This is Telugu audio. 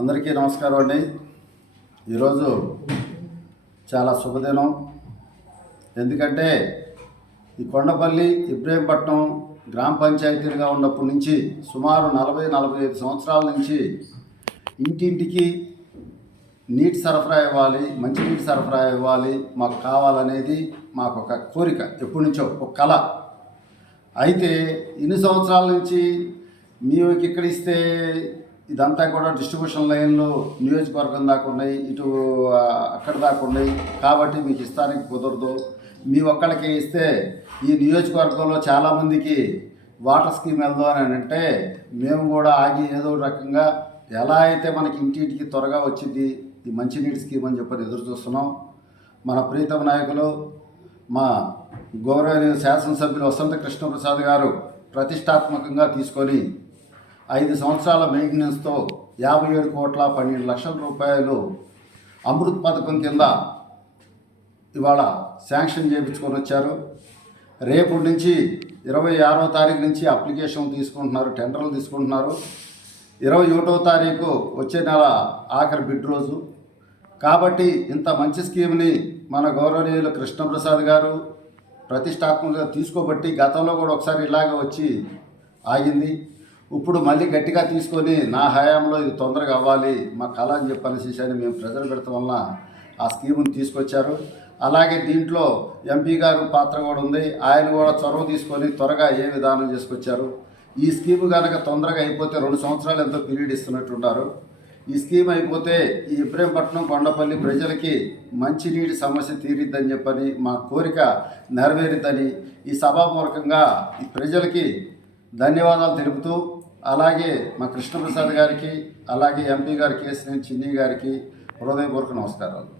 అందరికీ నమస్కారం అండి. ఈరోజు చాలా శుభదినం. ఎందుకంటే ఈ కొండపల్లి ఇబ్రహీంపట్నం గ్రామ పంచాయతీలుగా ఉన్నప్పటి నుంచి సుమారు 40-45 సంవత్సరాల నుంచి ఇంటింటికి నీటి సరఫరా ఇవ్వాలి, మంచినీటి సరఫరా ఇవ్వాలి, మాకు కావాలనేది మాకు ఒక కోరిక, ఎప్పటి నుంచో ఒక కళ. అయితే ఇన్ని సంవత్సరాల నుంచి మీకు ఇక్కడ ఇస్తే ఇదంతా కూడా డిస్ట్రిబ్యూషన్ లైన్లు నియోజకవర్గం దాకా ఉన్నాయి, ఇటు అక్కడ దాకా ఉన్నాయి, కాబట్టి మీకు ఇస్తానికి కుదరదు. మీ ఒక్కళ్ళకి ఇస్తే ఈ నియోజకవర్గంలో చాలామందికి వాటర్ స్కీమ్ వెళ్దాం అని అంటే మేము కూడా ఆగి ఏదో రకంగా ఎలా అయితే మనకి ఇంటింటికి త్వరగా వచ్చింది ఈ మంచినీటి స్కీమ్ అని చెప్పని ఎదురు చూస్తున్నాం. మన ప్రీతమ నాయకులు మా గౌరవనీయ శాసనసభ్యులు వసంత కృష్ణప్రసాద్ గారు ప్రతిష్టాత్మకంగా తీసుకొని 5 సంవత్సరాల మెయింటెనెన్స్తో 57,12,00,000 రూపాయలు అమృత్ పథకం కింద ఇవాళ శాంక్షన్ చేయించుకొని వచ్చారు. రేపు నుంచి 26వ తారీఖు నుంచి అప్లికేషన్ తీసుకుంటున్నారు, టెండర్లు తీసుకుంటున్నారు. 21వ తారీఖు వచ్చే నెల ఆఖరి బిడ్ రోజు. కాబట్టి ఇంత మంచి స్కీమ్ని మన గౌరవనీయులు కృష్ణప్రసాద్ గారు ప్రతిష్టాత్మకంగా తీసుకోబట్టి గతంలో కూడా ఒకసారి ఇలాగే వచ్చి ఆగింది. ఇప్పుడు మళ్ళీ గట్టిగా తీసుకొని నా హయాంలో ఇది తొందరగా అవ్వాలి మా కళ అని చెప్పనేసి మేము ప్రజలు పెడతాం వలన ఆ స్కీముని తీసుకొచ్చారు. అలాగే దీంట్లో ఎంపీ గారు పాత్ర కూడా ఉంది. ఆయన కూడా చొరవ తీసుకొని త్వరగా ఏ విధానం చేసుకొచ్చారు. ఈ స్కీము కనుక తొందరగా అయిపోతే 2 సంవత్సరాలు ఎంతో పీరియడ్ ఇస్తున్నట్టున్నారు. ఈ స్కీమ్ అయిపోతే ఈ ఇబ్రహీంపట్నం కొండపల్లి ప్రజలకి మంచినీటి సమస్య తీరిద్దని చెప్పని మా కోరిక నెరవేరిద్దని ఈ సభాపూర్వకంగా ఈ ప్రజలకి ధన్యవాదాలు తెలుపుతూ, అలాగే మా కృష్ణప్రసాద్ గారికి, అలాగే ఎంపీ గారి కేసినేని చిన్ని గారికి హృదయపూర్వక నమస్కారాలు.